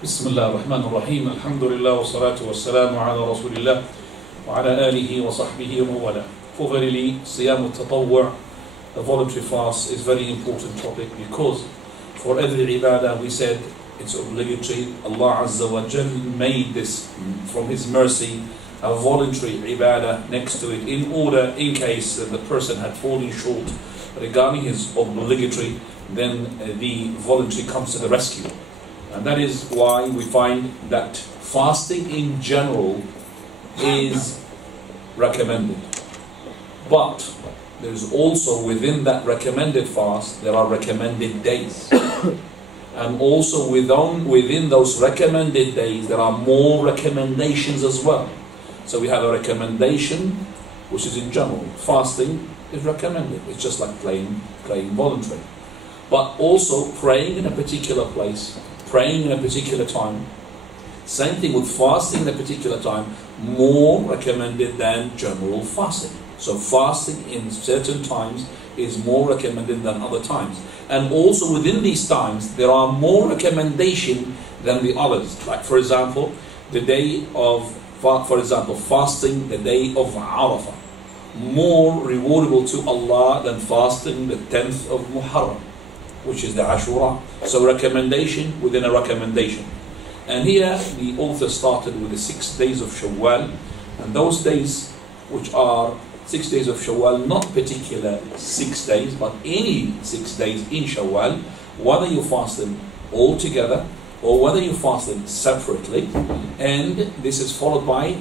بسم الله الرحمن الرحيم الحمد لله والصلاة والسلام على رسول الله وعلى آله وصحبه ومن For verily, Siyam al-Tatawwu', a voluntary fast, is a very important topic because for every ibadah we said it's obligatory. Allah Azza wa Jal made this from His mercy a voluntary ibadah next to it in order in case that the person had fallen short regarding his obligatory, then the voluntary comes to the rescue. And that is why we find that fasting in general is recommended. But there's also within that recommended fast, there are recommended days. And also within those recommended days, there are more recommendations as well. So we have a recommendation, which is in general. Fasting is recommended. It's just like praying voluntary. But also praying in a particular place, praying in a particular time. Same thing with fasting in a particular time, more recommended than general fasting. So fasting in certain times is more recommended than other times. And also within these times, there are more recommendation than the others. Like for example, fasting the day of Arafah. More rewardable to Allah than fasting the 10th of Muharram, which is the Ashura. So recommendation within a recommendation. And here the author started with the 6 days of Shawwal, and those days which are 6 days of Shawwal, not particular 6 days, but any 6 days in Shawwal, whether you fast them all together or whether you fast them separately. And this is followed by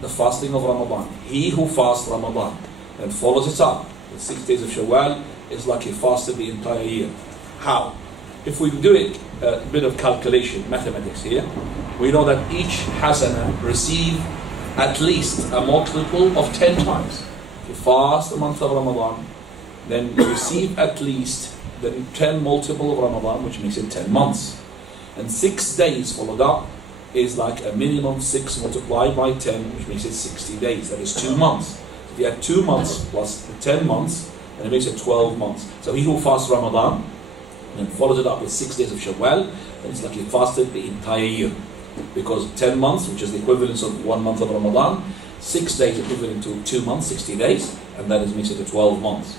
the fasting of Ramadan. He who fasts Ramadan and follows it up, the 6 days of Shawwal, is like he fasted the entire year. How? If we do it, a bit of calculation, mathematics here, we know that each hasana receive at least a multiple of 10 times. If you fast the month of Ramadan, then you receive at least the 10 multiple of Ramadan, which makes it 10 months. And 6 days followed up is like a minimum 6 multiplied by 10, which makes it 60 days. That is 2 months. If you add 2 months plus the 10 months, then it makes it 12 months. So he who fasts Ramadan and follows it up with 6 days of Shawwal, then it's like he fasted the entire year. Because 10 months, which is the equivalent of 1 month of Ramadan, 6 days equivalent to 2 months, 60 days, and that makes it 12 months.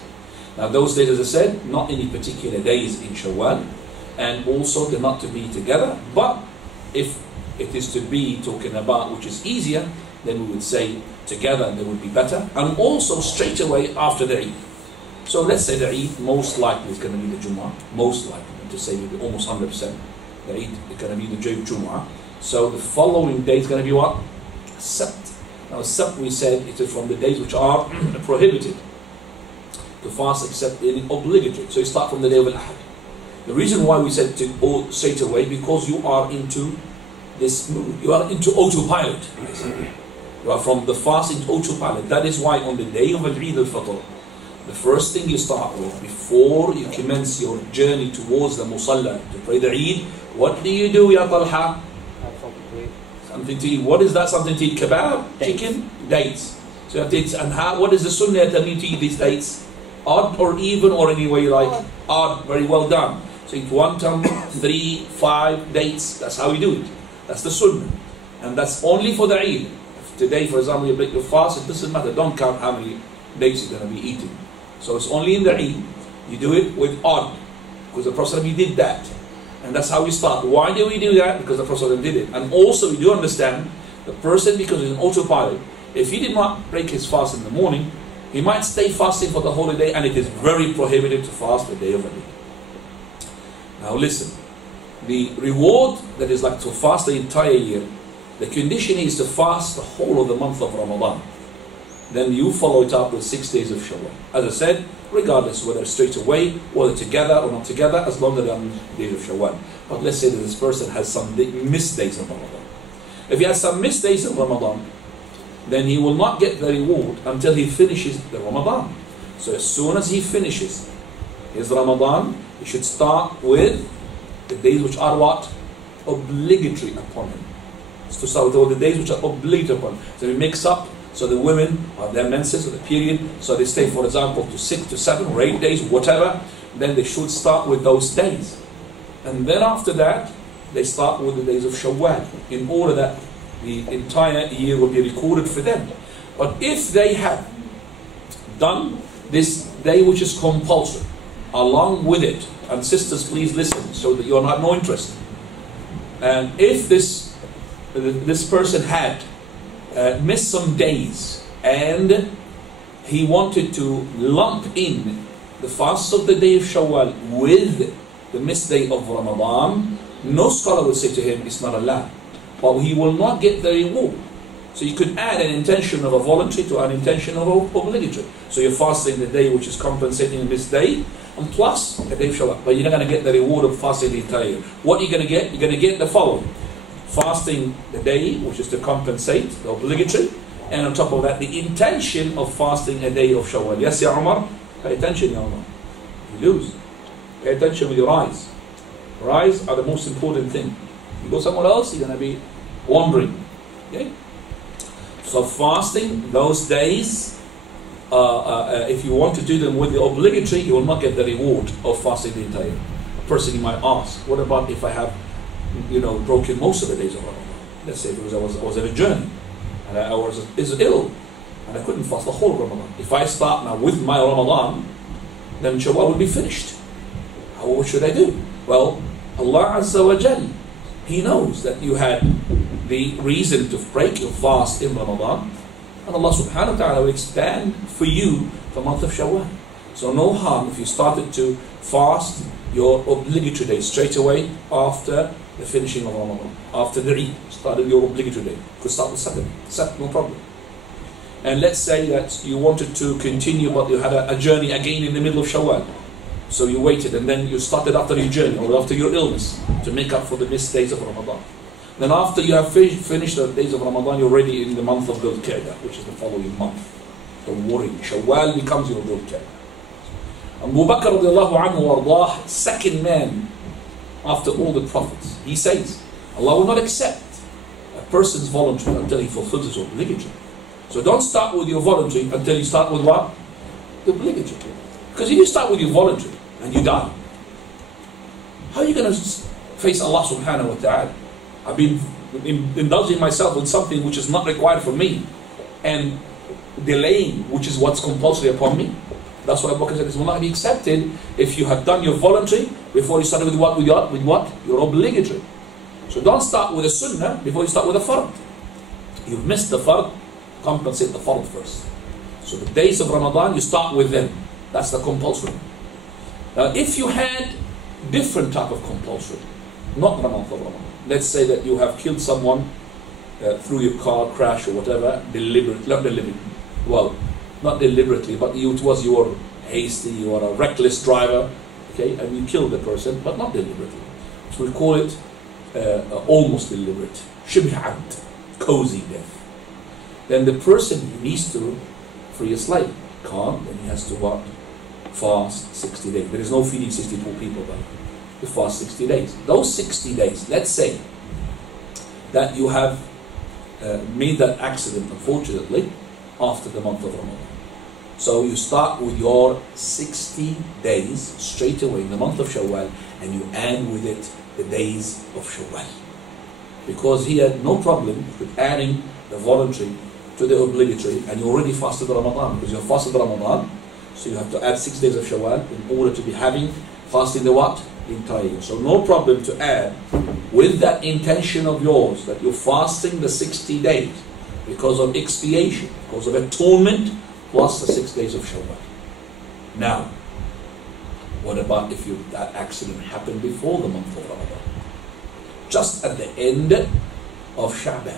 Now those days, as I said, not any particular days in Shawwal, and also they're not to be together, but if it is to be talking about which is easier, then we would say together they would be better, and also straight away after the Eid. So let's say the Eid most likely is going to be the Jumu'ah, most likely, to say maybe almost 100%, the Eid is going to be the Jumu'ah. So the following day is going to be what? Sabt. Now Sabt, we said, it is from the days which are prohibited to fast except in obligatory. So you start from the day of Al-Ahad. The reason why we said to go straight away, because you are into this mood, you are into autopilot. You are from the fasting to autopilot. That is why on the day of Al-Eid al-Fitr, the first thing you start with, before you commence your journey towards the Musalla to pray the Eid, what do you do, Ya Talha? Something to eat. What is that something to eat? Kebab? Dates. Chicken? Dates. So you have dates. And what is the sunnah telling you to eat these dates? Odd or even or any way you like? Odd. Very well done. So eat 1 tamr, 3, 5 dates. That's how you do it. That's the sunnah. And that's only for the Eid. If today, for example, you break your fast, it doesn't matter. Don't count how many dates you're going to be eating. So it's only in the Eid. You do it with odd. Because the Prophet did that. And that's how we start. Why do we do that? Because the Prophet did it. And also we do understand the person, because he's an autopilot, if he did not break his fast in the morning, he might stay fasting for the whole day, and it is very prohibited to fast the day of Eid. Now listen, the reward that is like to fast the entire year, the condition is to fast the whole of the month of Ramadan. Then you follow it up with 6 days of Shawwal. As I said, regardless whether straight away, whether together or not together, as long as they're on days of Shawwal. But let's say that this person has some missed days of Ramadan. If he has some missed days of Ramadan, then he will not get the reward until he finishes the Ramadan. So as soon as he finishes his Ramadan, he should start with the days which are what? Obligatory upon him. So to start with all the days which are obligatory upon him. So he makes up. So the women have their menses or the period, so they stay, for example, to 6 to 7 or 8 days, whatever, then they should start with those days. And then after that, they start with the days of Shawwal in order that the entire year will be recorded for them. But if they have done this day which is compulsory along with it, and sisters please listen so that you are not no interest, and if this person had missed some days and he wanted to lump in the fast of the day of Shawwal with the missed day of Ramadan, no scholar will say to him it's not allowed, but he will not get the reward. So you could add an intention of a voluntary to an intention of obligatory. So you're fasting the day which is compensating this day, and plus a day of Shawwal, but you're not going to get the reward of fasting the entire year. What are you going to get? You're going to get the following: fasting the day which is to compensate the obligatory, and on top of that the intention of fasting a day of Shawwal. Yes, Ya Umar? Pay attention, Ya Umar. You lose. Pay attention with your eyes. Your eyes are the most important thing. You go somewhere else, you're going to be wandering. Okay? So fasting those days, if you want to do them with the obligatory, you will not get the reward of fasting the entire year. A person, you might ask, what about if I have, broken most of the days of Ramadan? Let's say because I was on a journey and I was ill and I couldn't fast the whole of Ramadan. If I start now with my Ramadan, then Shawwal will be finished. What should I do? Well, Allah Azza wa Jal, He knows that you had the reason to break your fast in Ramadan, and Allah subhanahu wa ta'ala will expand for you the month of Shawwal. So no harm if you started to fast your obligatory day straight away after the finishing of Ramadan. After the Eid, started your obligatory day. You could start with Saturday, no problem. And let's say that you wanted to continue, but you had a journey again in the middle of Shawwal. So you waited, and then you started after your journey or after your illness to make up for the missed days of Ramadan. Then after you have finished the days of Ramadan, you're already in the month of Dhul Qa'dah, which is the following month. Don't worry, Shawwal becomes your Dhul Qa'dah. Abu Bakr radiallahu anhu wardah, second man after all the prophets, he says, Allah will not accept a person's voluntary until he fulfills his obligatory. So don't start with your voluntary until you start with what? The obligatory. Because if you start with your voluntary and you die, how are you going to face Allah subhanahu wa ta'ala? I've been indulging myself with something which is not required for me and delaying which is what's compulsory upon me. That's why Abu Bakr said this will not be accepted if you have done your voluntary before you started with what? With what? Your obligatory. So don't start with a sunnah before you start with a fard. You've missed the fard, compensate the fard first. So the days of Ramadan, you start with them. That's the compulsory. Now if you had different type of compulsory, not the month of Ramadan, let's say that you have killed someone through your car crash or whatever, not deliberately, but it was your hasty, you are a reckless driver, okay, and you killed the person, but not deliberately. So we call it almost deliberate, shibh amd, cozy death. Then the person, he needs to free a slave, can't, then he has to what? Fast 60 days. There is no feeding 62 people, but you fast 60 days. Those 60 days, let's say that you have made that accident, unfortunately, after the month of Ramadan. So you start with your 60 days straight away in the month of Shawwal, and you add with it the days of Shawwal. Because he had no problem with adding the voluntary to the obligatory, and you already fasted Ramadan, because you have fasted Ramadan, so you have to add 6 days of Shawwal in order to be having fasting the what? The entire year. So no problem to add with that intention of yours that you're fasting the 60 days because of expiation, because of atonement, plus the 6 days of Shawwal. Now, what about if that accident happened before the month of Ramadan? Just at the end of Sha'ban.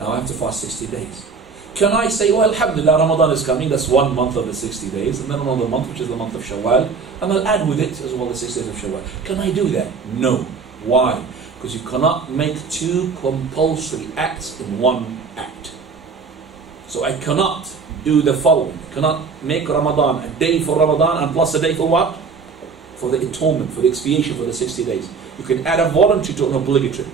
Now I have to fast 60 days. Can I say, well, alhamdulillah, Ramadan is coming, that's 1 month of the 60 days, and then another month, which is the month of Shawwal, and I'll add with it as well the 6 days of Shawwal. Can I do that? No. Why? Because you cannot make two compulsory acts in one act. So I cannot do the following. I cannot make Ramadan a day for Ramadan and plus a day for what? For the atonement, for the expiation for the 60 days. You can add a voluntary to an obligatory,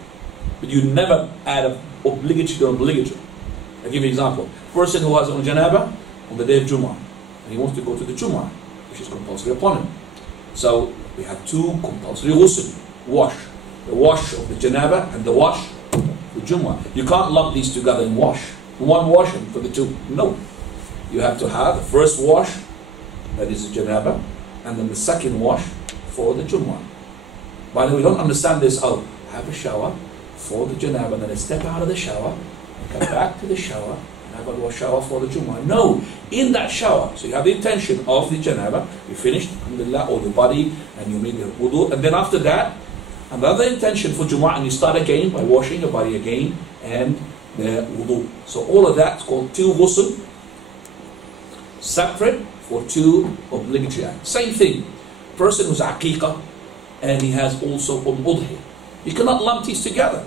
but you never add an obligatory to an obligatory. I'll give you an example. Person who has on janaba on the day of Jumu'ah, and he wants to go to the Jumu'ah, which is compulsory upon him. So we have two compulsory ghusl, wash. The wash of the janaba and the wash of the Jumu'ah. You can't lump these together in wash. One wash for the two. No. You have to have the first wash, that is the janaba, and then the second wash for the Jumu'ah. By the way, we don't understand this. Oh, have a shower for the janaba, and then I step out of the shower and come back to the shower and have a shower for the Jumu'ah. No, in that shower. So you have the intention of the janaba, you finished, alhamdulillah, all the body, and you made the wudu, and then after that, another intention for Jumu'ah, and you start again by washing your body again and the wudu. So all of that is called two ghusl, separate for two obligatory acts. Same thing, person who's aqiqah and he has also udhiyah. You cannot lump these together.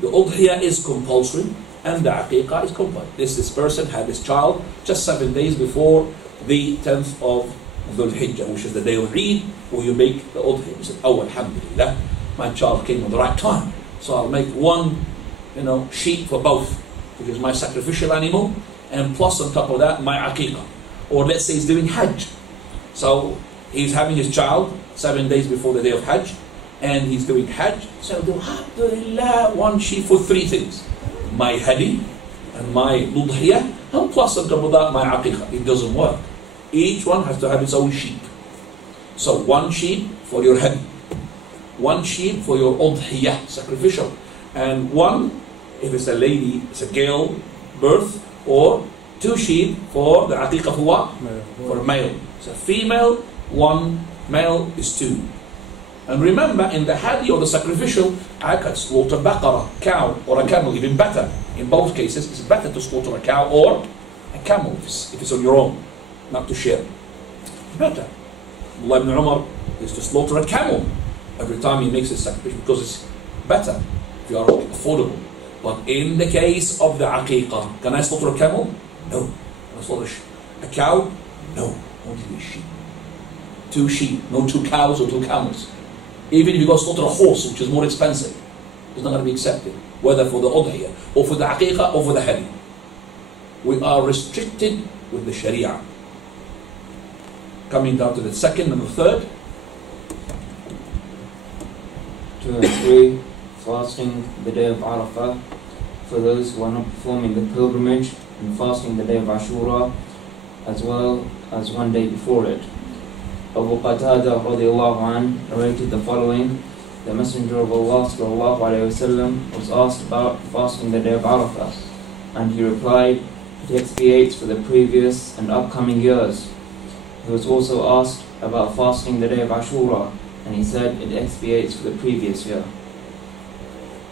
The udhiyah is compulsory and the aqiqah is compulsory. This person had his child just 7 days before the 10th of Dhul Hijjah, which is the day of Eid, where you make the udhiyah. He said, oh, alhamdulillah, my child came at the right time, so I'll make one, sheep for both, which is my sacrificial animal, and plus on top of that, my aqiqah. Or let's say he's doing Hajj. So he's having his child 7 days before the day of Hajj, and he's doing Hajj. So alhamdulillah, one sheep for three things. My hadi, and my udhiyah, and plus on top of that, my aqiqah. It doesn't work. Each one has to have its own sheep. So one sheep for your hadi, one sheep for your udhiyah, sacrificial, and one, if it's a lady, it's a girl, birth, or two sheep for the aqiqah for what? For a male. So female, one, male is two. And remember, in the hadi or the sacrificial, I could slaughter baqarah, cow, or a camel, even better. In both cases, it's better to slaughter a cow or a camel if it's on your own, not to share. Better. Abdullah ibn Umar is to slaughter a camel every time he makes his sacrifice because it's better if you are affordable. But in the case of the aqiqah, can I slaughter a camel? No. Can I slaughter a cow? No. Only a sheep. Two sheep, no two cows or two camels. Even if you go slaughter a horse, which is more expensive, it's not going to be accepted, whether for the udhiyah, or for the aqiqah, or for the hadi. We are restricted with the sharia. Coming down to the second and the third. 2 and 3, fasting the day of Arafah for those who are not performing the pilgrimage, and fasting the day of Ashura as well as one day before it. Abu Qatada radiallahu anh narrated the following: the Messenger of Allah sallallahu alayhi wasallam was asked about fasting the day of Arafah, and he replied, it expiates for the previous and upcoming years. He was also asked about fasting the day of Ashura, and he said it expiates for the previous year.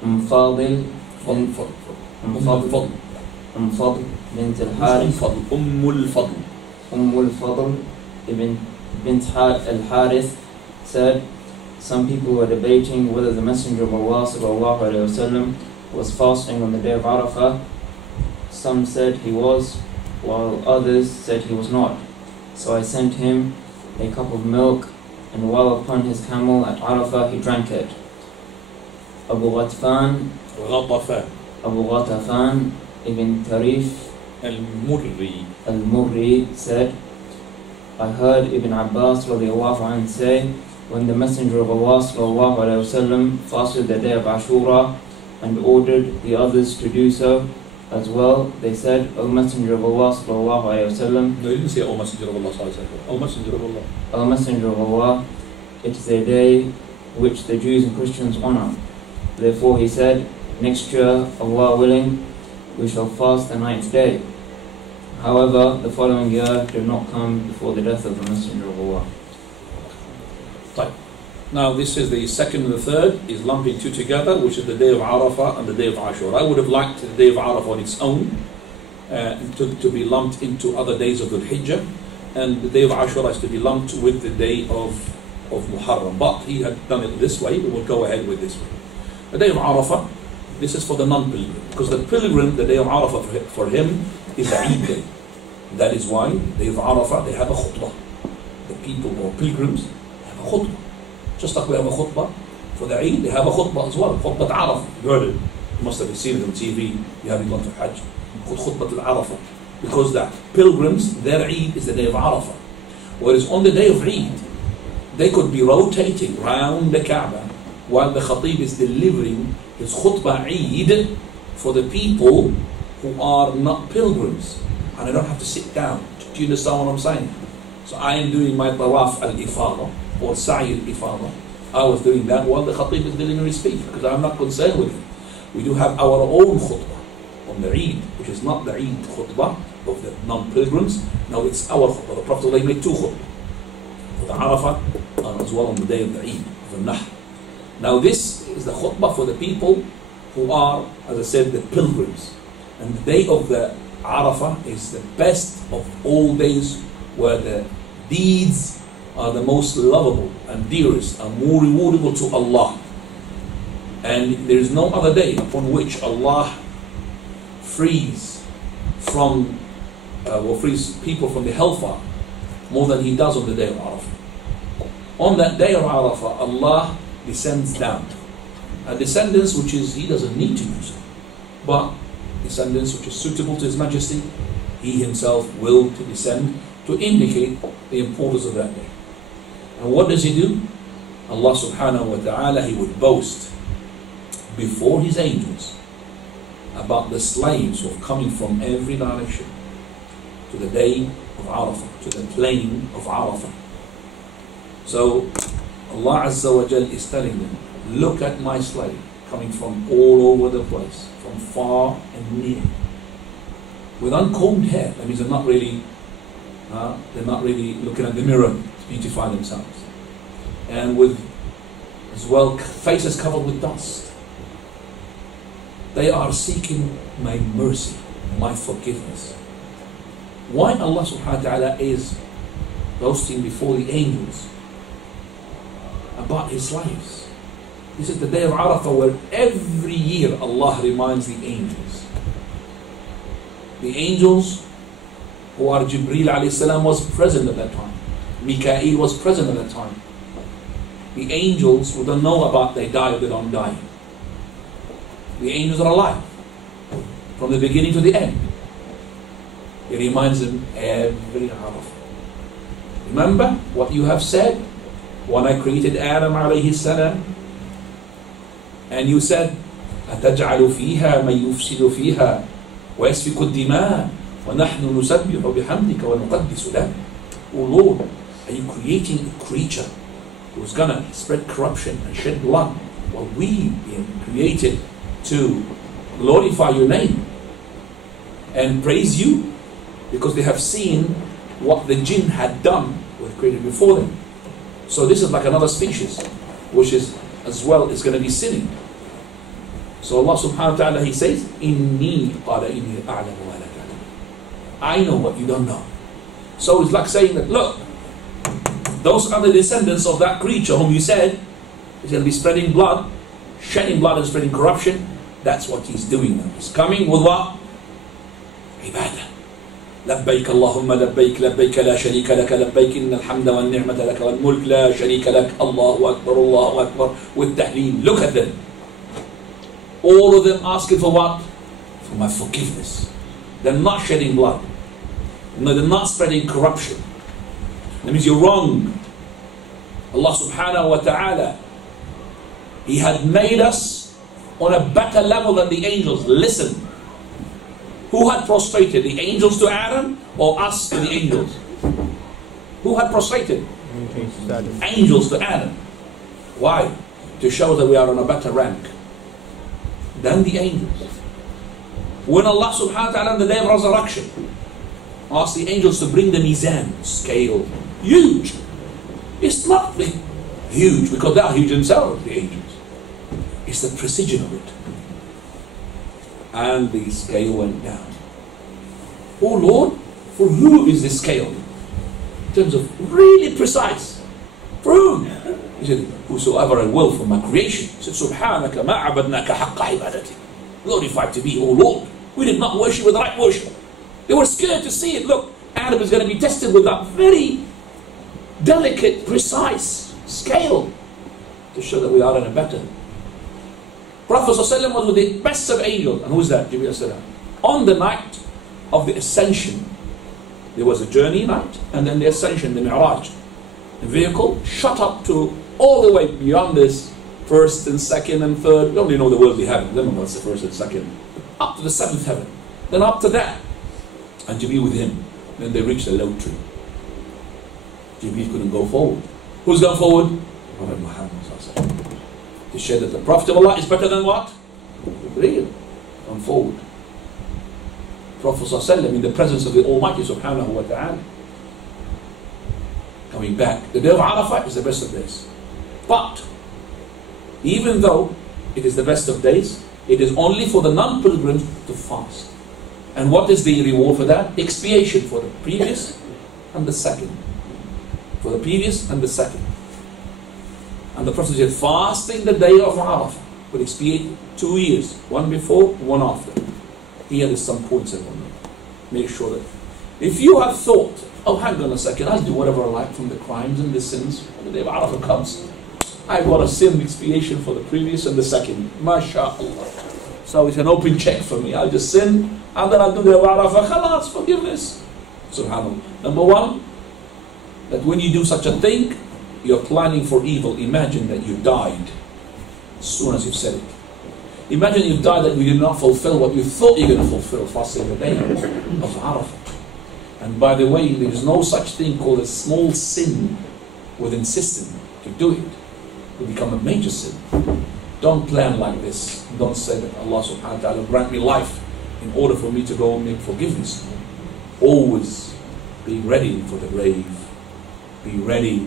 Fadl bint al-Harith Fadl bint al-Harith said, some people were debating whether the Messenger of Allah sallallahu alaihi wasallam was fasting on the day of Arafah. Some said he was, while others said he was not. So I sent him a cup of milk, and while upon his camel at Arafah he drank it. Abu Ghatafan ibn Tarif al-Murri said, I heard Ibn Abbas radiallahu anhu say, when the Messenger of Allah sallallahu alayhi wasallam fasted the day of Ashura and ordered the others to do so as well, they said, O Messenger of Allah sallallahu alayhi wasallam. No, you didn't say O Messenger of Allah sallallahu alayhi wasallam. O Messenger of Allah. O Messenger of Allah, it is a day which the Jews and Christians honor. Therefore he said, next year, Allah willing, we shall fast the 9th day. However, the following year did not come before the death of the Messenger of Allah. Right. Now this is the second and the third, is lumping two together, which is the day of Arafah and the day of Ashura. I would have liked the day of Arafah on its own, to be lumped into other days of the Hijjah, and the day of Ashura is to be lumped with the day of Muharram. But he had done it this way, we will go ahead with this way. The day of Arafah, this is for the non-pilgrim, because the pilgrim, the day of Arafah for him is a Eid day. That is why the day of Arafah, they have a khutbah. The people or pilgrims have a khutbah. Just like we have a khutbah for the Eid, they have a khutbah as well. Khutbah Arafah, you heard it. You must have seen it on TV, you haven't gone to Hajj. Khutbah al-Arafah. Because the pilgrims, their Eid is the day of Arafah. Whereas on the day of Eid, they could be rotating round the Kaaba while the Khatib is delivering his khutbah Eid for the people who are not pilgrims, and I don't have to sit down. Do you understand what I'm saying? So I am doing my tawaf al-ifada or sa'i al-ifada. I was doing that while the Khatib is delivering his speech, because I'm not concerned with it. We do have our own khutbah on the Eid, which is not the Eid khutbah of the non-pilgrims. No, it's our khutbah. The Prophet made two khutbah, for the Arafah and as well on the day of the Eid, of the Nahr. Now this is the khutbah for the people who are, as I said, the pilgrims. And the day of the Arafah is the best of all days, where the deeds are the most lovable and dearest and more rewardable to Allah. And there is no other day upon which Allah frees people from the hellfire more than He does on the day of Arafah. On that day of Arafah, Allah descends down. A descendance which is, He doesn't need to use it, but descendance which is suitable to His Majesty, He Himself will to descend to indicate the importance of that day. And what does He do? Allah subhanahu wa ta'ala, He would boast before His angels about the slaves who are coming from every direction to the day of Arafah, to the plain of Arafah. So Allah Azza wa Jal is telling them, look at my slave coming from all over the place, from far and near, with uncombed hair. That means they're not really looking at the mirror to beautify themselves, and with as well faces covered with dust. They are seeking my mercy, my forgiveness. Why Allah subhanahu wa ta'ala is boasting before the angels about His slaves? This is the day of Arafah, where every year Allah reminds the angels. The angels who are Jibreel alayhi salam was present at that time. Mikael was present at that time. The angels who don't know about they die or they don't die. The angels are alive from the beginning to the end. He reminds them every Arafah. Remember what you have said when I created Adam alayhi salam, and you said, أَتَجْعَلُ فِيهَا مَنْ يُفْسِدُ فِيهَا وَيَسْفِكُ الدِّمَاءَ وَنَحْنُ نُسَبِّحُ بِحَمْدِكَ وَنُقَدِّسُ لَكَ. Oh Lord, are you creating a creature who's going to spread corruption and shed blood, while we being created to glorify your name and praise you? Because they have seen what the jinn had done with created before them. So this is like another species, which is as well is going to be sinning. So Allah subhanahu wa ta'ala, He says, Inni qala inni a'lamu wa la ta'lamun. I know what you don't know. So it's like saying that, look, those are the descendants of that creature whom you said is going to be spreading blood, shedding blood and spreading corruption. That's what he's doing now. He's coming with what? Ibadah. لبيك اللهم لبيك لبيك لا شريك لك لبيك إن الحمد والنعمة لك والملك لا شريك لك الله أكبر والتهليل. Look at them. All of them asking for what? For my forgiveness. They're not shedding blood. No, they're not spreading corruption. That means you're wrong. Allah subhanahu wa ta'ala, He had made us on a better level than the angels. Listen. Who had prostrated? The angels to Adam or us to the angels? Who had prostrated? Angels to Adam. Why? To show that we are on a better rank than the angels. When Allah subhanahu wa ta'ala on the day of resurrection asked the angels to bring the mizan, scale, huge. It's not huge because they are huge themselves, the angels. It's the precision of it. And the scale went down. Oh Lord, for who is this scale? In terms of really precise. For whom? He said, whosoever I will from my creation. He said, Subhanaka ma abadnaka haqqa ibadati. Glorified to be, oh Lord. We did not worship with the right worship. They were scared to see it. Look, Adam is going to be tested with that very delicate, precise scale to show that we are in a better. Prophet ﷺ was with the best of angels. And who's that? Jibreel ﷺ. On the night of the ascension, there was a journey night, and then the ascension, the Mi'raj. The vehicle shot up to all the way beyond this first and second and third. We only know the worldly heaven. Then what's the first and second? Up to the seventh heaven. Then up to that. And to be with him. Then they reach the low tree. Jibreel couldn't go forward. Who's gone forward? Prophet Muhammad. To share that the Prophet of Allah is better than what? Jibreel. Come forward. Prophet in the presence of the Almighty subhanahu wa ta'ala. Coming back. The day of Arafah is the best of days. But, even though it is the best of days, it is only for the non-pilgrims to fast. And what is the reward for that? Expiation for the previous and the second. For the previous and the second. And the Prophet said, fasting the day of Arafah will expiate 2 years. One before, one after. Here is some points I want to make sure that if you have thought, oh, hang on a second, I'll do whatever I like from the crimes and the sins. When the day of Arafah comes, I've got a sin expiation for the previous and the second. MashaAllah. So it's an open check for me. I'll just sin and then I'll do the day of Arafah. Khalas, forgiveness. Subhanallah. Number one, that when you do such a thing, you're planning for evil. Imagine that you died as soon as you said it. Imagine you died that you did not fulfill what you thought you were going to fulfill, fasting the day of Arafah. And by the way, there is no such thing called a small sin with insisting to do it. It will become a major sin. Don't plan like this. Don't say that Allah subhanahu wa ta'ala grant me life in order for me to go and make forgiveness. Always be ready for the grave. Be ready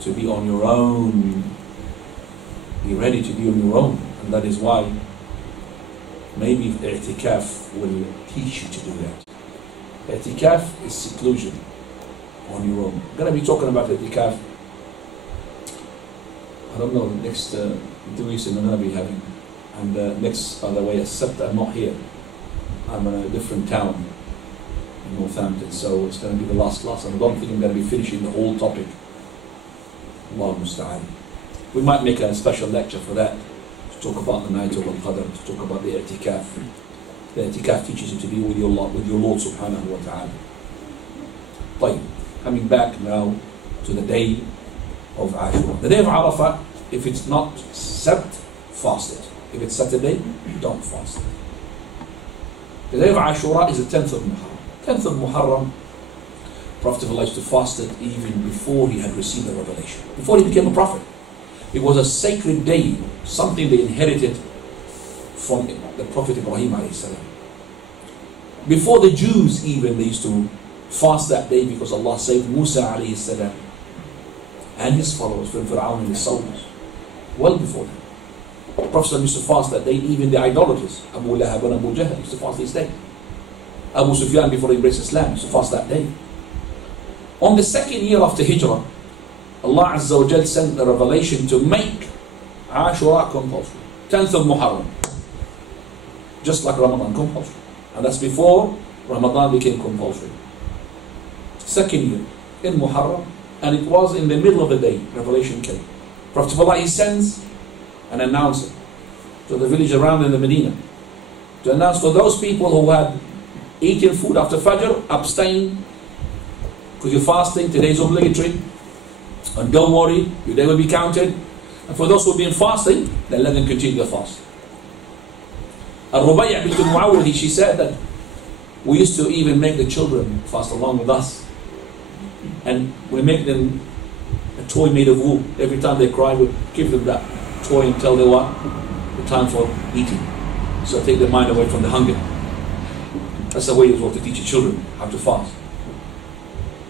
to be on your own. Be ready to be on your own. And that is why maybe i'tikaf will teach you to do that. I'tikaf is seclusion on your own. I'm going to be talking about i'tikaf. I don't know, the next 2 weeks I'm going to be having. And next, by the way, except I'm not here. I'm in a different town in Northampton, so it's going to be the last class. And I don't think I'm going to be finishing the whole topic. Allah musta'an. We might make a special lecture for that, to talk about the night of Al-Qadr, to talk about the i'tikaf. The i'tikaf teaches you to be with your Lord subhanahu wa ta'ala. But coming back now to the day of Ashura. The day of Arafah, if it's not Sabt, fast it. If it's Saturday, don't fast it. The day of Ashura is the 10th of Muharram. 10th of Muharram, Prophet of Allah used to fast it even before he had received the revelation. Before he became a prophet. It was a sacred day, something they inherited from the Prophet Ibrahim alayhi salam. Before the Jews even, they used to fast that day because Allah saved Musa alayhi salam and his followers from Fir'aun and his soldiers. Well before that. The Prophet used to fast that day, even the idolaters. Abu Lahab and Abu Jahl used to fast this day. Abu Sufyan, before he embraced Islam, used to fast that day. On the second year after Hijrah, Allah Azza wa Jal sent a revelation to make Ashura compulsory. 10th of Muharram. Just like Ramadan, compulsory. And that's before Ramadan became compulsory. Second year, in Muharram, and it was in the middle of the day, revelation came. Prophet of Allah, he sends an announcer to the village around in the Medina to announce for those people who had eaten food after Fajr, abstain, because you're fasting, today's obligatory. And don't worry, your day will be counted. And for those who have been fasting, then let them continue the fast. Al-Rubayya bint Muawwadi, she said that we used to even make the children fast along with us. And we make them a toy made of wool. Every time they cry, we give them that toy and tell them what? The time for eating. So take their mind away from the hunger. That's the way it was to teach your children how to fast.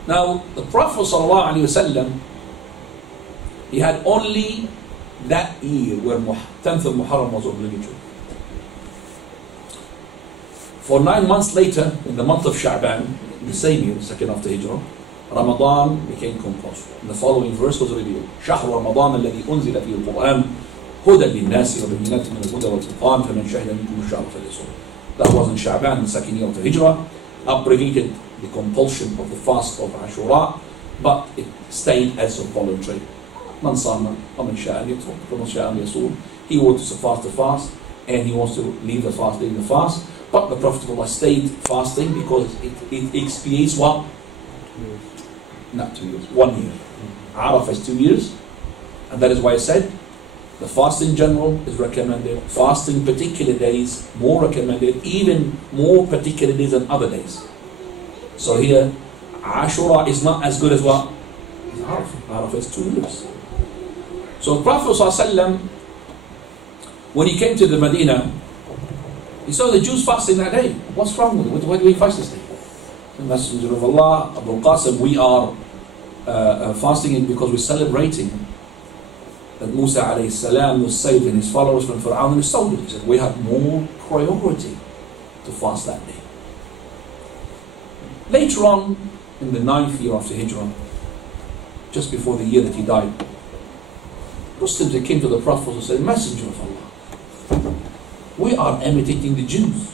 Now, the Prophet ﷺ, he had only that year where 10th of Muharram was obligatory. For 9 months later, in the month of Sha'ban, the same year, second after Hijrah, Ramadan became compulsory. And the following verse was revealed. شهر رمضان الذي أنزل فيه القرآن هدى للناس وبينات من الهدى والفرقان فمن شهد منكم الشهر فليصوم. That was in Sha'ban, the second year of the Hijrah, abrogated the compulsion of the fast of Ashura, but it stayed as a voluntary. Man sama, ومن شاء يترك, ومن شاء يصوم. He wants to fast, and he wants to leave the fast during the fast. But the Prophet of Allah stayed fasting because it expiates what? Not 2 years, 1 year. Arafah is 2 years, and that is why I said The fast in general is recommended. Fasting particular days, more recommended. Even more particular days than other days. So here, Ashura is not as good as what? Arafah. Arafah is 2 years. So Prophet ﷺ, when he came to the Medina, he saw the Jews fasting that day. What's wrong with it? Why do we fast this day? The Messenger of Allah, Abu Qasim, we are fasting it because we're celebrating that Musa alayhi salam was saved and his followers from Fir'aun and his soldiers. He said, we have more priority to fast that day. Later on, in the 9th year after Hijrah, just before the year that he died, Muslims that came to the Prophet and said, Messenger of Allah, we are imitating the Jews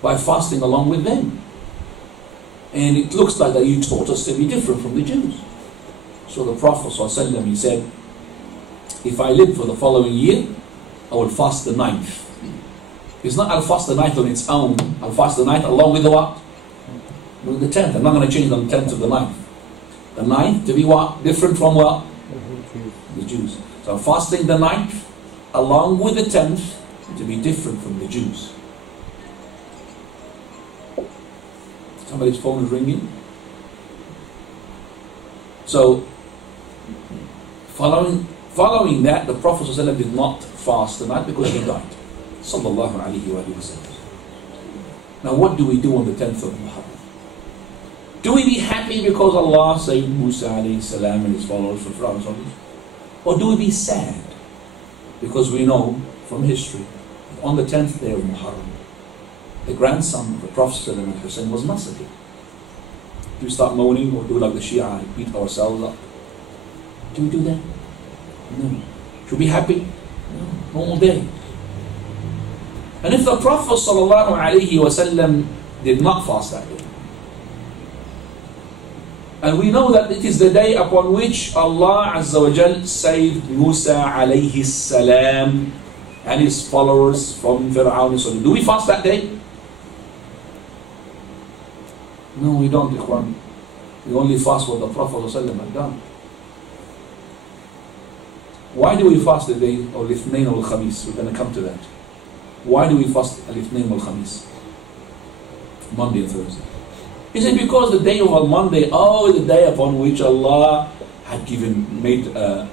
by fasting along with them. And it looks like that you taught us to be different from the Jews. So the Prophet ﷺ, he said, if I live for the following year, I will fast the 9th. It's not I'll fast the 9th on its own. I'll fast the 9th along with the what? With the 10th. I'm not going to change on the 10th of the 9th. The 9th to be what? Different from what? The Jews. So I'm fasting the 9th along with the 10th to be different from the Jews. Somebody's phone is ringing. So, following that, the Prophet ﷺ did not fast the night because he died. Sallallahu alayhi wa sallam. Now, what do we do on the 10th of Muharram? Do we be happy because Allah saved Musa alayhi salam and his followers from Fir'aun? Or do we be sad because we know from history that on the 10th day of Muharram, the grandson of the Prophet ﷺ, Hussein, was massacred? Do we start moaning or do like the Shia, beat ourselves up? Do we do that? No. Should we be happy? No. Normal day. And if the Prophet ﷺ did not fast that day, and we know that it is the day upon which Allah Azza wa Jal saved Musa alayhi salam and his followers from Fir'aun. So do we fast that day? No, we don't, Ikhwan. We only fast what the Prophet ﷺ had done. Why do we fast the day of Al-Ithnain or Al-Khamis? We're going to come to that. Why do we fast Al-Ithnain or Al-Khamis? Monday and Thursday. Is it because the day of Monday, the day upon which Allah had made the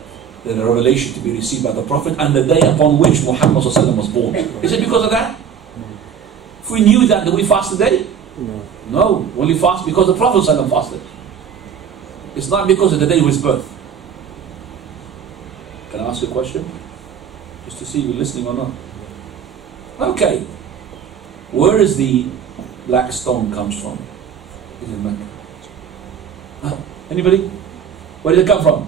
revelation to be received by the Prophet, and the day upon which Muhammad ﷺ was born? Is it because of that? If we knew that, do we fast the day? No, we only fast because the Prophet ﷺ fasted. It's not because of the day of his birth. Can I ask you a question? Just to see if you're listening or not. Okay. Where is the black stone comes from? Is it Mecca? Huh? Anybody? Where did it come from?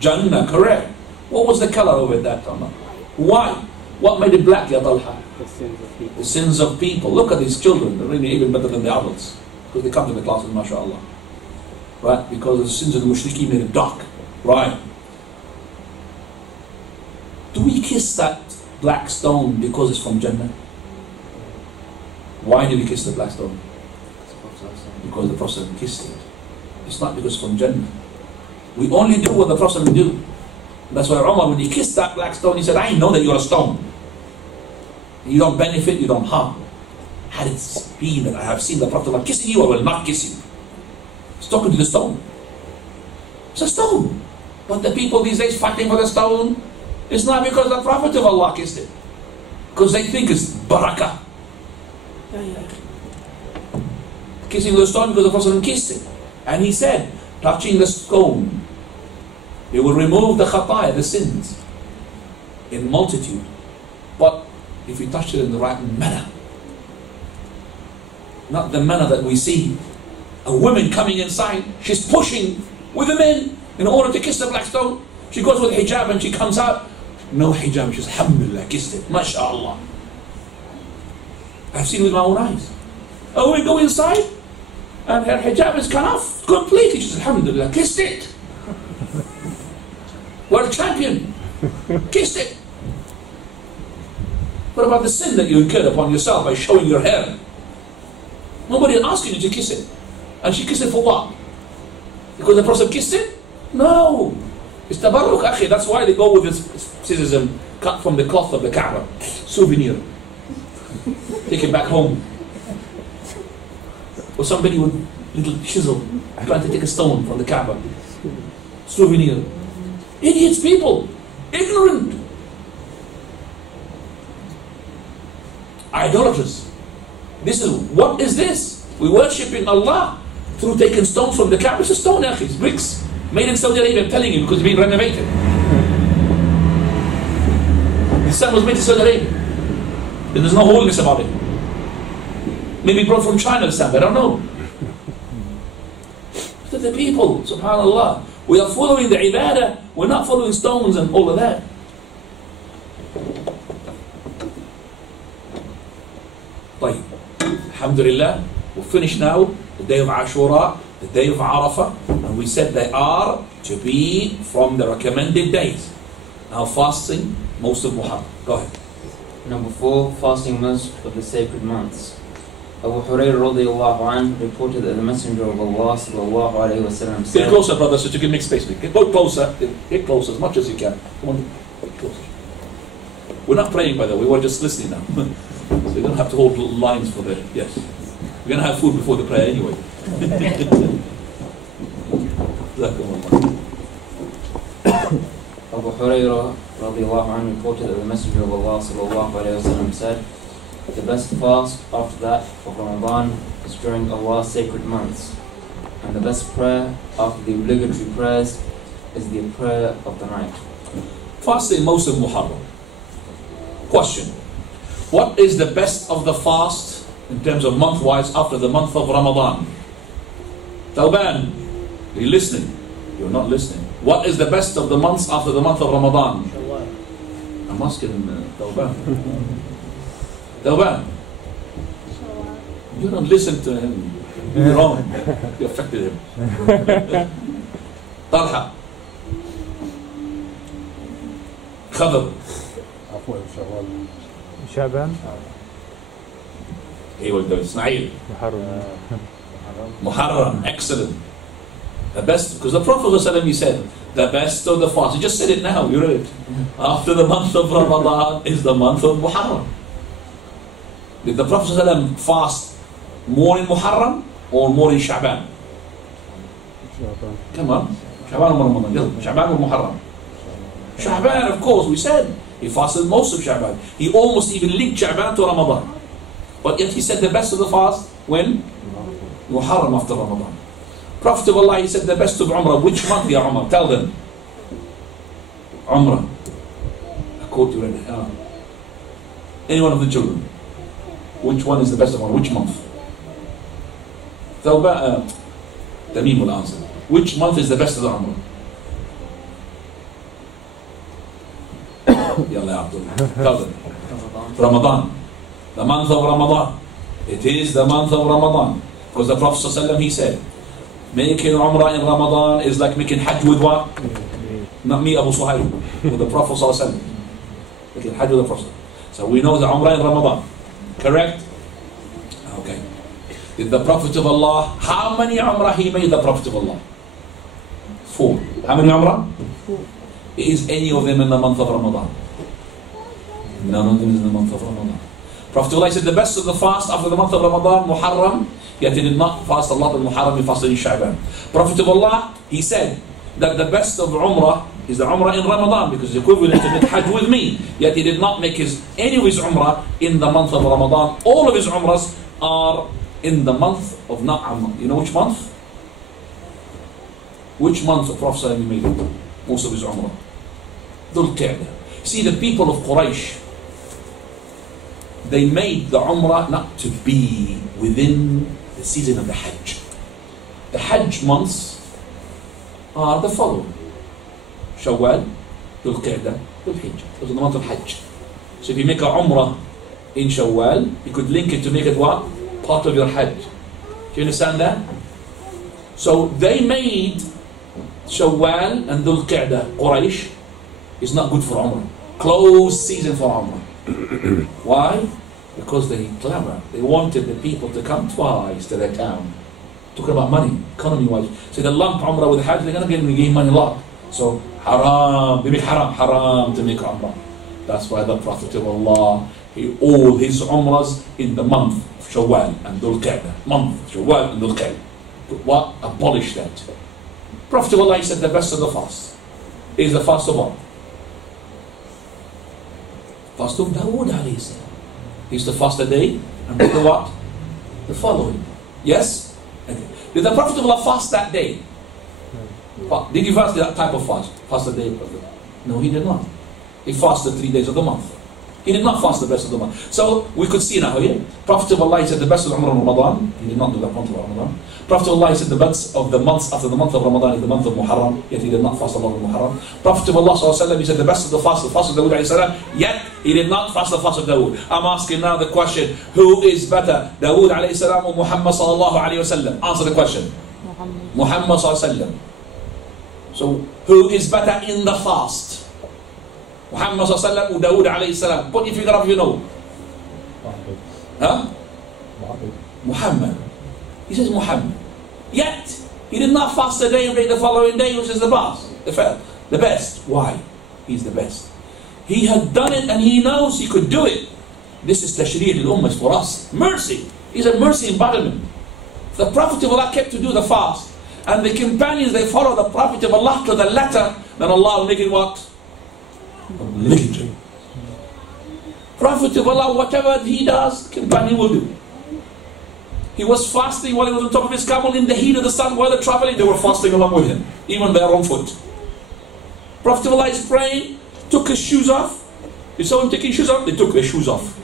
Jannah, correct. What was the color of it that time? Why? What made it black, Ya Talha? The sins of people. The sins of people. Look at these children. They're really even better than the adults. Because they come to the classes, mashallah. Right? Because the sins of the mushrikeen made it dark. Right? Do we kiss that black stone because it's from Jannah? Why do we kiss the black stone? Because the Prophet kissed it. It's not because it's from Jannah. We only do what the Prophet would do. That's why Umar, when he kissed that black stone, he said, I know that you're a stone. You don't benefit, you don't harm. Had it been that I have seen the Prophet kissing you, I will not kiss you. He's talking to the stone. It's a stone. But the people these days fighting for the stone, it's not because the Prophet of Allah kissed it. Because they think it's barakah. Kissing the stone because the Prophet kissed it. And he said, touching the stone, it will remove the khataya, the sins, in multitude. But if we touch it in the right manner, not the manner that we see a woman coming inside, she's pushing with the men in order to kiss the black stone. She goes with hijab and she comes out, no hijab, she's alhamdulillah, kissed it, mashallah. I've seen with my own eyes. Oh, we go inside and her hijab is cut off completely, she's alhamdulillah, kissed it. World champion, kissed it. What about the sin that you incurred upon yourself by showing your hair? Nobody is asking you to kiss it. And she kissed it for what? Because the Prophet kissed it? No. It's tabarruk, akhi. That's why they go with this scissors and cut from the cloth of the Kaaba. Souvenir. Take it back home. Or somebody with little chisel trying to take a stone from the Kaaba. Souvenir. Idiots, people. Ignorant. Idolaters. What is this? We're worshipping Allah through taking stones from the Kaaba. It's a stone, akhi. It's bricks. Made in Saudi Arabia, I'm telling you, because it's being renovated. The sun was made in Saudi Arabia. And there's no holiness about it. Maybe brought from China or something, I don't know. Look at the people, subhanAllah. We are following the ibadah, we're not following stones and all of that. طيب. Alhamdulillah, we're finished now. The day of Ashura, the day of Arafah, and we said they are to be from the recommended days. Now fasting most of Muharram. Go ahead. Number 4, fasting most of the sacred months. Abu Hurairah radiyallahu anhu reported that the Messenger of Allah sallallahu alayhi wa sallam said... Get closer, brother, so you can make space. Go closer. Get closer as much as you can. Come on, get closer. We're not praying, by the way. We're just listening now. So you don't have to hold lines for the... Yes. We're going to have food before the prayer anyway. Abu Hurairah radiyallahu anhu reported that the Messenger of Allah sallallahu alayhi wa sallam said, the best fast after that of Ramadan is during Allah's sacred months, and the best prayer after the obligatory prayers is the prayer of the night. Fasting most of Muharram. Question: what is the best of the fast in terms of month-wise after the month of Ramadan? Tawban, are you listening? You're not listening. What is the best of the months after the month of Ramadan? I'm asking Tawban. Tawban, you don't listen to him. You're wrong. You affected him. Talha. Khadr. شعبان. He will do Ismail. Muharram. Excellent. The best, because the Prophet ﷺ, he said, the best of the fast. He just said it now, you read it. After the month of Ramadan is the month of Muharram. Did the Prophet ﷺ fast more in Muharram or more in Sha'ban? Come on. Sha'ban or Ramadan? Sha'ban or Muharram? Sha'ban, of course, we said. He fasted most of Sha'ban. He almost even linked Sha'ban to Ramadan. But yet he said the best of the fast, when? Muharram after Ramadan. Prophet of Allah, he said the best of Umrah. Which month, ya Umrah? Tell them. Umrah. I quote you right now. Any one of the children. Which one is the best of Umrah? Which month? Tamim will answer. Which month is the best of the Umrah? Yalla Abdullah. Tell them. Ramadan. The month of Ramadan. It is the month of Ramadan. Because the Prophet ﷺ, he said, making Umrah in Ramadan is like making Hajj with what? Not me, Abu Suhaib. With the Prophet ﷺ. Making Hajj with the Prophet. So we know the Umrah in Ramadan. Correct? Okay. Did the Prophet of Allah, how many Umrah he made the Prophet of Allah? 4. How many Umrah? 4. Is any of them in the month of Ramadan? None of them is in the month of Ramadan. Prophet of Allah said the best of the fast after the month of Ramadan, Muharram, yet he did not fast a lot in Muharram, he fasted in Sha'ban. Prophet of Allah, he said that the best of Umrah is the Umrah in Ramadan, because it's equivalent to make Hajj with me. Yet he did not make any of his Umrah in the month of Ramadan. All of his Umrahs are in the month of Na'am. You know which month? Which month the Prophet made most of his Umrah? Dhul Qa'dah. See, the people of Quraysh, they made the Umrah not to be within the season of the Hajj. The Hajj months are the following: Shawwal, Dhul Qa'dah, Dhul Hijjah. Those are the month of Hajj. So if you make a Umrah in Shawwal, you could link it to make it what? Part of your Hajj. Do you understand that? So they made Shawwal and Dhul Qa'dah, Quraysh, is not good for Umrah. Closed season for Umrah. Why? Because they clamor. They wanted the people to come twice to their town. Talking about money, economy-wise. So they lump Umrah with Hajj, they're going to gain money a lot. So Haram. They make haram to make Umrah. That's why the Prophet of Allah, all his Umrahs in the month of Shawwal and Dhul Qa'dah. Month of Shawwal and Dhul Qa'dah. What? Abolish that. Prophet of Allah, he said the best of the fast is the fast of what? Fast of Dawood alayhi salam. He used to fast a day and do the what? The following. Yes? Okay. Did the Prophet of Allah fast that day? Did he fast that type of fast? Fast a day? No, he did not. He fasted 3 days of the month. He did not fast the best of the month. So we could see now here, Prophet of Allah, he said the best of Umrah in Ramadan. He did not do that month of Ramadan. Prophet of Allah, he said the best of the months after the month of Ramadan is the month of Muharram, yet he did not fast the month of Muharram. Prophet of Allah, he said the best of the fast of Dawood alayhi salam, yet he did not fast the fast of Dawood. I'm asking now the question, who is better, Dawood alayhi salam or Muhammad sallallahu alayhi wasallam? Answer the question. Muhammad sallallahu alayhi wasallam. So who is better in the fast? Muhammad sallallahu or Dawood alayhi salam? Put your finger up if you know. Huh? Muhammad. He says Muhammad. Yet, he did not fast the day and break the following day, which is the best. Why? He's the best. He had done it and he knows he could do it. This is tashreed al-ummah for us. Mercy. He's a mercy embodiment. The Prophet of Allah kept to do the fast. And the companions, they follow the Prophet of Allah to the letter. Then Allah will make it what? Obligatory. Prophet of Allah, whatever he does, companion will do. He was fasting while he was on top of his camel in the heat of the sun while they're traveling. They were fasting along with him, even their own foot. Prophet of Allah is praying, took his shoes off. You saw him taking his shoes off? They took their shoes off.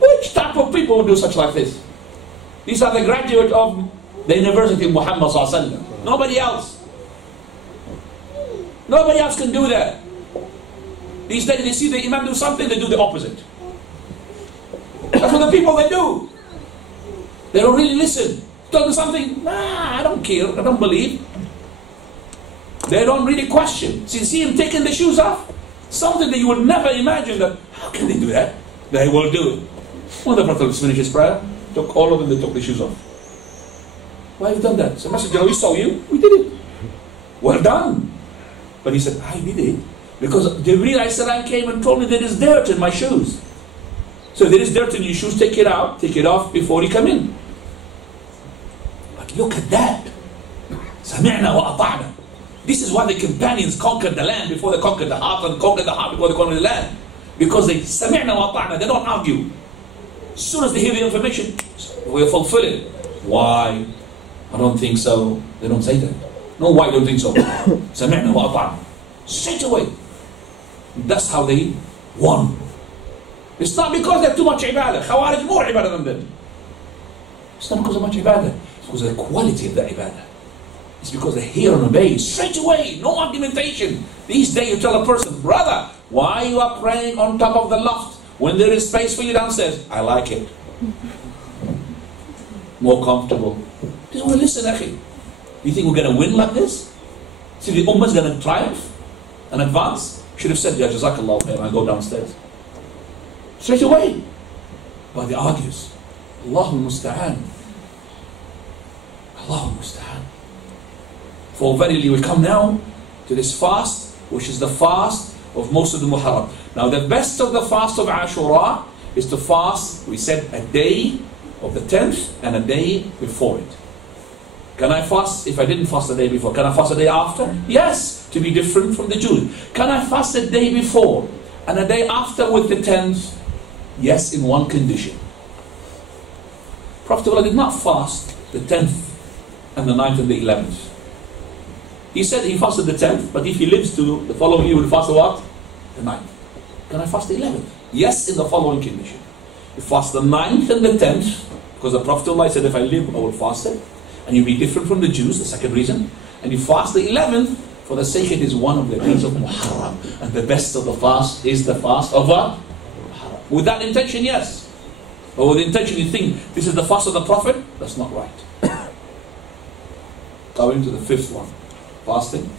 Which type of people would do such like this? These are the graduates of the University of Muhammad sallallahu alaihi wasallam. Nobody else. Nobody else can do that. These days they see the Imam do something, they do the opposite. That's what the people they do. They don't really listen. Tell them something, nah, I don't care, I don't believe. They don't really question. So you see him taking the shoes off, something that you would never imagine that, how can they do that? They will do it. When the Prophet finished his prayer, took all of them, they took the shoes off. Why have you done that? So Messenger, we saw you, we did it. Well done. But he said, I did it because Jibreel alayhi salam came and told me there is dirt in my shoes. So if there is dirt in your shoes, take it out, take it off before you come in. But look at that. Sami'na wa ata'na. This is why the companions conquered the land before they conquered the heart, and conquered the heart before they conquered the land. Because they sami'na wa ata'na, they don't argue. As soon as they hear the information, we'll fulfill it. Why? I don't think so. They don't say that. No, why don't think so? Sami'na wa ata'na. Straight away. That's how they won. It's not because they have too much ibadah. Khawarij more ibadah than them. It's not because of much ibadah. It's because of the quality of the ibadah. It's because they hear and obey straight away. No argumentation. These days you tell a person, brother, why you are praying on top of the loft when there is space for you downstairs? I like it. More comfortable. Just want to listen, akhi. You think we're going to win like this? See, the ummah is going to triumph and advance? Should have said, Ya Jazakallah khair, I go downstairs. Straight away. But they argues. Allahu musta'an. Allahu musta'an. For verily we come now to this fast, which is the fast of most of the Muharram. Now the best of the fast of Ashura is to fast, we said, a day of the 10th and a day before it. Can I fast if I didn't fast the day before? Can I fast the day after? Yes, to be different from the Jews. Can I fast the day before and a day after with the 10th? Yes, in one condition. Prophet Allah did not fast the 10th and the 9th and the 11th. He said he fasted the 10th, but if he lives to the following year, he will fast the what? The 9th. Can I fast the 11th? Yes, in the following condition. You fast the 9th and the 10th, because the Prophet Allah said, if I live, I will fast it. And you'll be different from the Jews, the second reason. And you fast the 11th, for the sake it is one of the days of Muharram. And the best of the fast is the fast of what? Muharram. With that intention, yes. But with the intention you think, this is the fast of the Prophet, that's not right. Going to the 5th one. Fasting.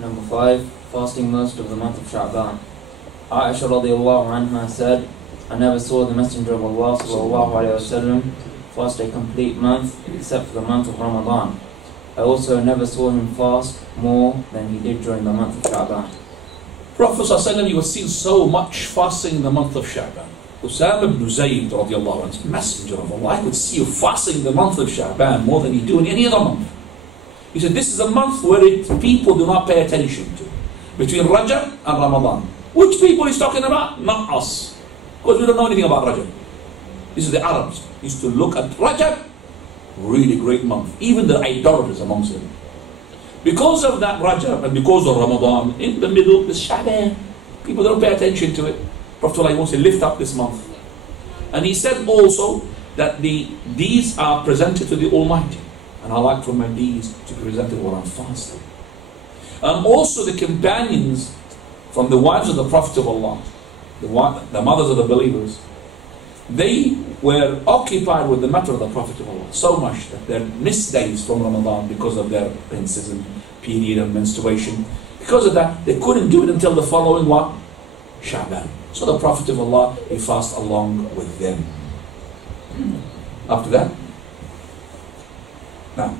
Number 5, fasting most of the month of Sha'ban. Aisha radiallahu anha said, I never saw the Messenger of Allah sallallahu alayhi wa sallam fast a complete month except for the month of Ramadan. I also never saw him fast more than he did during the month of Sha'ban. Prophet ﷺ, he was seen so much fasting in the month of Sha'ban. Usama ibn Zayd radiallahu anhu, messenger of Allah, I could see you fasting in the month of Sha'ban more than you do in any other month. He said this is a month where people do not pay attention to. Between Rajab and Ramadan. Which people he's talking about? Not us. Because we don't know anything about Rajab. This is the Arabs. Used to look at Rajab, really great month. Even the idolaters amongst them. Because of that Rajab and because of Ramadan, in the middle is Sha'ban. People don't pay attention to it. Prophet Allah wants to lift up this month. And he said also that the deeds are presented to the Almighty. And I like for my deeds to be presented while I'm fasting. And also the companions from the wives of the Prophet of Allah, the mothers of the believers, they were occupied with the matter of the Prophet of Allah so much that they missed days from Ramadan because of their menses and period and menstruation. Because of that, they couldn't do it until the following what? Sha'ban. So the Prophet of Allah, he fasted along with them. After that, now,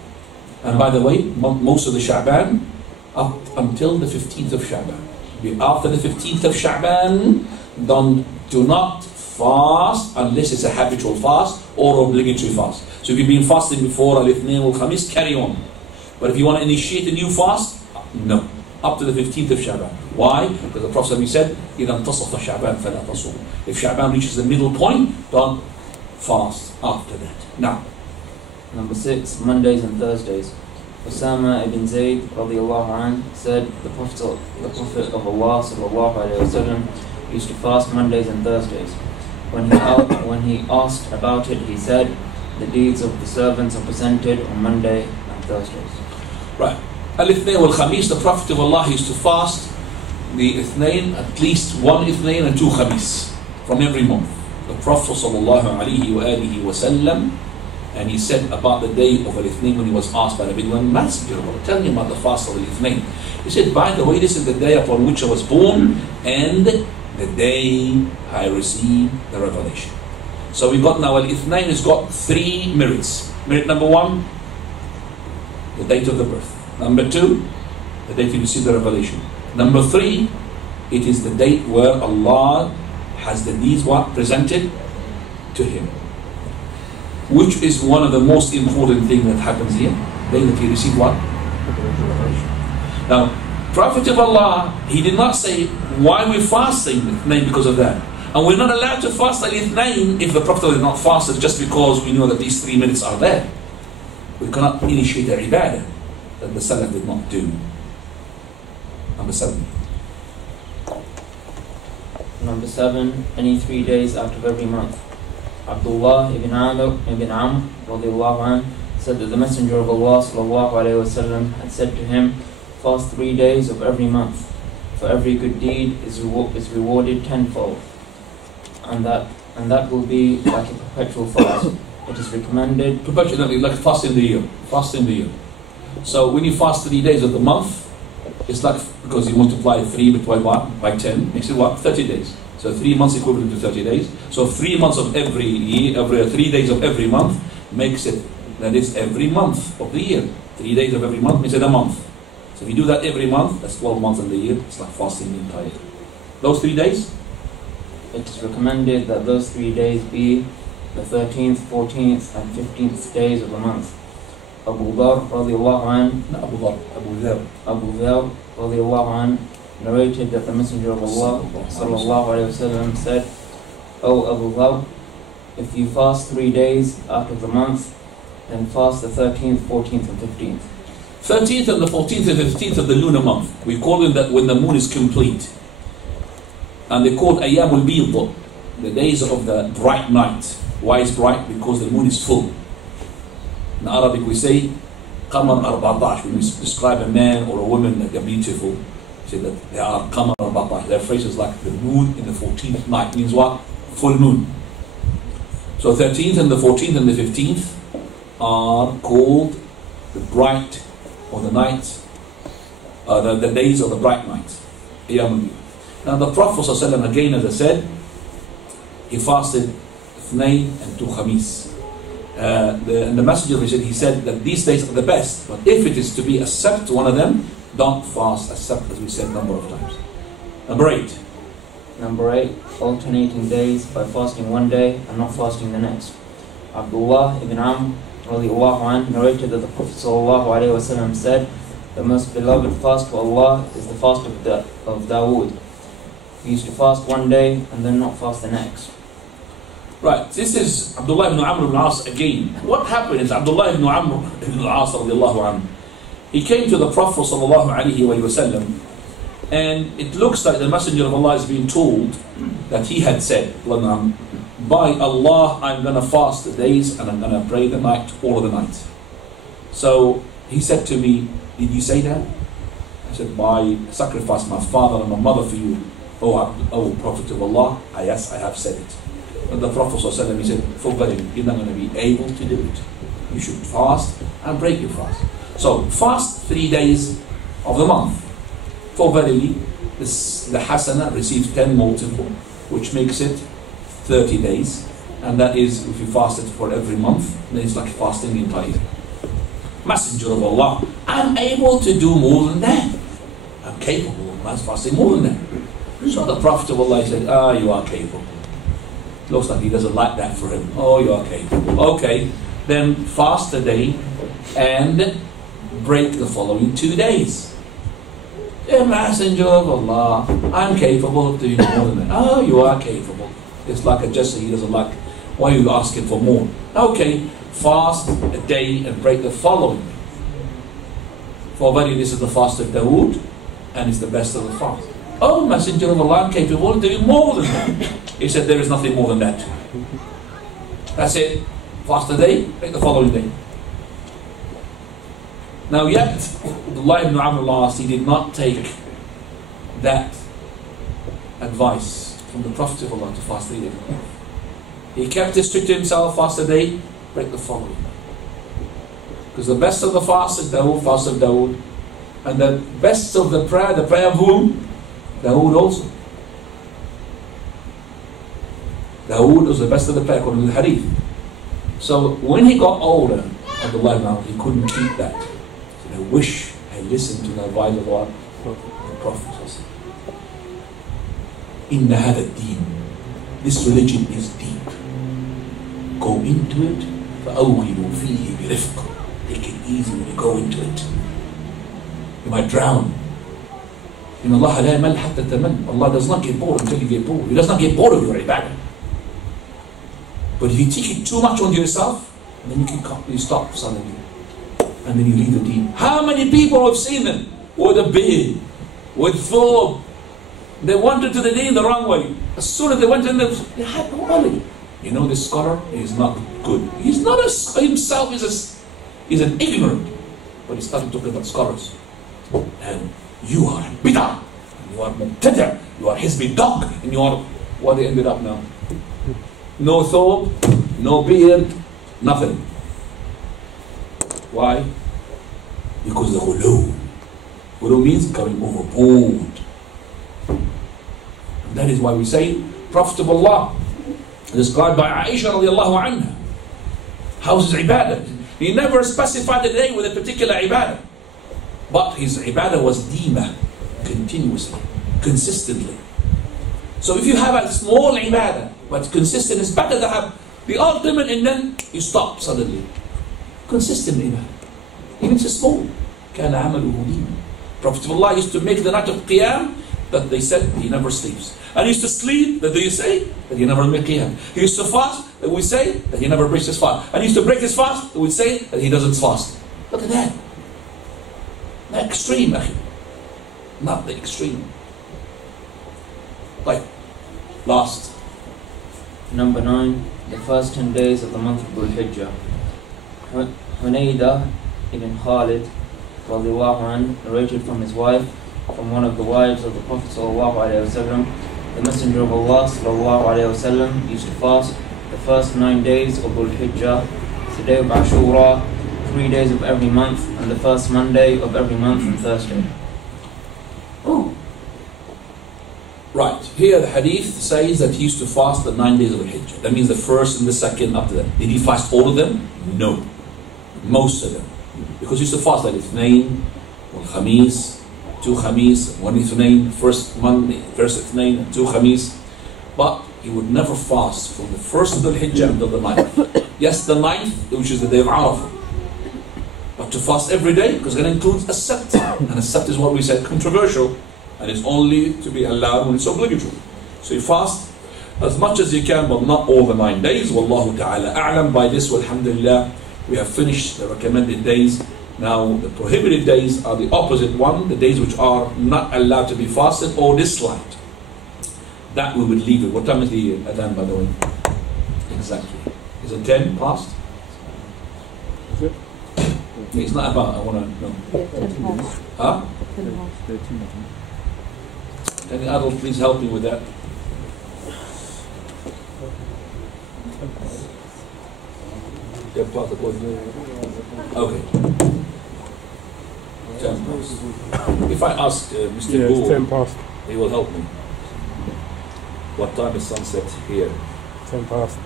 and by the way, most of the Sha'ban up until the 15th of Sha'ban. After the 15th of Sha'ban, do not fast unless it's a habitual fast or obligatory fast. So if you've been fasting before Al-Ithnain al-Khamis, carry on. But if you want to initiate a new fast, no. Up to the 15th of Sha'ban. Why? Because the Prophet said, إِذَا انْتَصَفَ شَعْبَانَ فَلَا تَصُومُ. If Sha'ban reaches the middle point, don't fast after that. Now. Number 6, Mondays and Thursdays. Usama ibn Zayd radiallahu anh said the Prophet of Allah sallallahu alayhi wa sallam used to fast Mondays and Thursdays. When he asked about it, he said, the deeds of the servants are presented on Monday and Thursdays. Right. Al-Ithnain wal-Khamis, the Prophet of Allah used to fast the Ithnain, at least one Ithnain and two Khamis from every month. The Prophet sallallahu alayhi wa alihi wa sallam, and he said about the day of Al-Ithnain when he was asked by the big one, Messenger of Allah, tell me about the fast of Al-Ithnain. He said, by the way, this is the day upon which I was born and the day I received the revelation. So we got now Al-Ithnain has got three merits. Merit number 1, the date of the birth. Number 2, the date he received the revelation. Number 3, it is the date where Allah has the deeds what presented to him. Which is one of the most important things that happens here. The day that he received what? Now, Prophet of Allah, he did not say why we're fasting Ithnain because of that. And we're not allowed to fast Al-Ithnain if the Prophet did not fast it just because we know that these 3 minutes are there. We cannot initiate the ibadah that the Salaf did not do. Number 7. Number 7, any 3 days out of every month. Abdullah ibn Amr radiallahu anh said that the Messenger of Allah sallallahu alayhi wa sallam had said to him, fast 3 days of every month, for every good deed is rewarded tenfold, and that will be like a perpetual fast. It is recommended perpetually, like fast in the year. Fast in the year. So when you fast 3 days of the month, it's like, because you multiply 3 by 10, makes it what? 30 days. So 3 months equivalent to 30 days. So 3 months of every year, 3 days of every month makes it, that is every month of the year. 3 days of every month makes it a month. So if you do that every month, that's 12 months in the year. It's like fasting the entire year. Those 3 days? It is recommended that those 3 days be the 13th, 14th and 15th days of the month. Abu Dhar radiallahu anh, Abu Dhar radiallahu anh narrated that the Messenger of Allah sallallahu alayhi wa sallam said, O Abu Dhar, if you fast 3 days out of the month, then fast the 13th, 14th and 15th. 13th and the 14th and 15th of the lunar month. We call them that when the moon is complete. And they're called Ayyamul Bid, the days of the bright night. Why is bright? Because the moon is full. In Arabic we say, Qamar 14. When we describe a man or a woman that they're beautiful, we say that they are Qamar 14. Their phrase is like the moon in the 14th night. Means what? Full moon. So 13th and the 14th and the 15th are called the bright or the night, the days of the bright night. Now the Prophet ﷺ, again as I said, he fasted Ithnain and 2 Khamis. the Messenger, he said that these days are the best, but if it is to be accept one of them, don't fast accept, as we said a number of times. Number 8. Number 8, alternating days by fasting one day and not fasting the next. Abdullah ibn Amr radiallahu anh narrated that the Prophet sallallahu alaihi wasallam said, the most beloved fast to Allah is the fast of Dawood. He used to fast one day and then not fast the next. Right, this is Abdullah ibn Amr ibn al-As again. What happened is Abdullah ibn Amr ibn al-As radiallahu anhu, he came to the Prophet sallallahu alaihi wasallam, and it looks like the Messenger of Allah is being told that he had said, by Allah, I'm going to fast the days and I'm going to pray the night, all of the night. So he said to me, did you say that? I said, I sacrificed my father and my mother for you, O Prophet of Allah. Yes, I have said it. And the Prophet ﷺ, he said, for verily, you're not going to be able to do it. You should fast and break your fast. So fast 3 days of the month. For verily, the Hasana receives 10 multiple, which makes it 30 days. And that is, if you fast it for every month, then it's like fasting the entire year. Messenger of Allah, I'm able to do more than that. I'm capable of fasting more than that. So the Prophet of Allah said, you are capable. Looks like he doesn't like that for him. Oh, you are capable. Okay, then fast a day and break the following 2 days. The Messenger of Allah, I'm capable of doing more than that. Oh, you are capable. It's like a gesture he doesn't like. Why are you asking for more? Okay, fast a day and break the following. For verily this is the fast of Dawood, and it's the best of the fast. Oh, Messenger of Allah, I'm capable of doing more than that. He said, there is nothing more than that. That's it. Fast a day, break the following day. Now yet, Abdullah ibn Amr al-As, he did not take that advice from the Prophet of Allah to fast 3 days. He kept it strict to himself, fast a day, break the following. Because the best of the fast is Dawood, fast of Dawood. And the best of the prayer of whom? Dawood also. Dawood was the best of the prayer according to the hadith. So when he got older, Abdullah ibn Amr, he couldn't keep that. I wish I listened to the advice of the Prophet. Inna hada deen. This religion is deep. Go into it. فَأَوْغِلُوا فِيهِ بِرِفْقٍ. Take it easy when you go into it. You might drown. إِنَّ اللَّهَ لَا يَمَلْ حَتَّى تَمَلْ. Allah does not get bored until you get bored. He does not get bored of your ibadah. But if you take it too much on yourself, then you stop suddenly. And then you leave the deen. How many people have seen them with a beard, with thawb? They wandered to the deen the wrong way. As soon as they went in, they had no knowledge. You know, this scholar is not good. He's not himself, he's an ignorant. But he started talking about scholars. And you are bid'ah, you are mubtada', you are hizbi dog, and you are what they ended up now. No thawb, no beard, nothing. Why? Because the ghulu. Ghulu means coming overboard. And that is why we say, Prophet of Allah, described by Aisha radiallahu anha, how's his ibadah? He never specified a day with a particular ibadah. But his ibadah was dima, continuously, consistently. So if you have a small ibadah, but consistent, is better to have the ultimate and then you stop suddenly. Consistent ibadah. Even if it's small. كَانَ عَمَلُهُ دِينًا. Prophet of Allah used to make the night of Qiyam, that they said he never sleeps. And he used to sleep, that they say, that he never made Qiyam. He used to fast, that we say, that he never breaks his fast. And he used to break his fast, that we say, that he doesn't fast. Look at that. The extreme, akhi. Not the extreme. Like, last. Number 9, the first 10 days of the month of Dhul Hijjah. Hunaydah ibn Khalid radiallahu anh narrated from his wife, from one of the wives of the Prophet sallallahu alaihi wasallam, the Messenger of Allah sallallahu alaihi wasallam used to fast the first 9 days of Dhul Hijjah, the day of Ashura, 3 days of every month, and the first Monday of every month and Thursday. Oh. Right, here the hadith says that he used to fast the 9 days of the Hijjah. That means the first and the second up to that. Did he fast all of them? No. Most of them. Because he used to fast like Ithnain, one Khamis, 2 Khamis, 1 Ithnain, first Monday, first Ithnain, 2 Khamis. But he would never fast from the first of the Hijjah until the 9th. Yes, the 9th, which is the day of Arafah. But to fast every day, because it includes a sept. And a sept is what we said, controversial. And it's only to be allowed when it's obligatory. So you fast as much as you can, but not all the 9 days. Wallahu ta'ala a'lam. By this, alhamdulillah, we have finished the recommended days. Now, the prohibited days are the opposite one, the days which are not allowed to be fasted or disliked. That we would leave it. What time is the adhan, by the way? Exactly. Is it 10 past? Is it? It's not about, I want to know. Yeah, 10 past. Huh? 10 past. 13. Can the adult please help me with that? Okay. 10 past. If I ask Mr. Yeah, it's 10 Gould, past. he will help me. What time is sunset here? 10 past.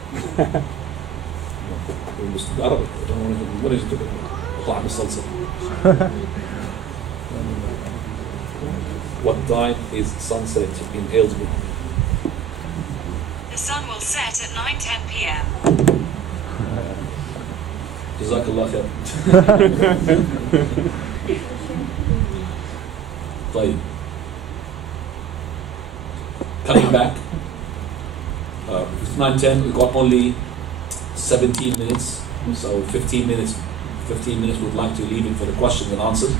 Mr. Arabic. I don't know what is it talking about. طعم الصلصة. What time is sunset in Aylesbury? The sun will set at 9:10 p.m. Jazakallah khair. طيب. Coming back. It's 9:10. We got only 17 minutes. So 15 minutes. 15 minutes. We'd like to leave it for the questions and answers.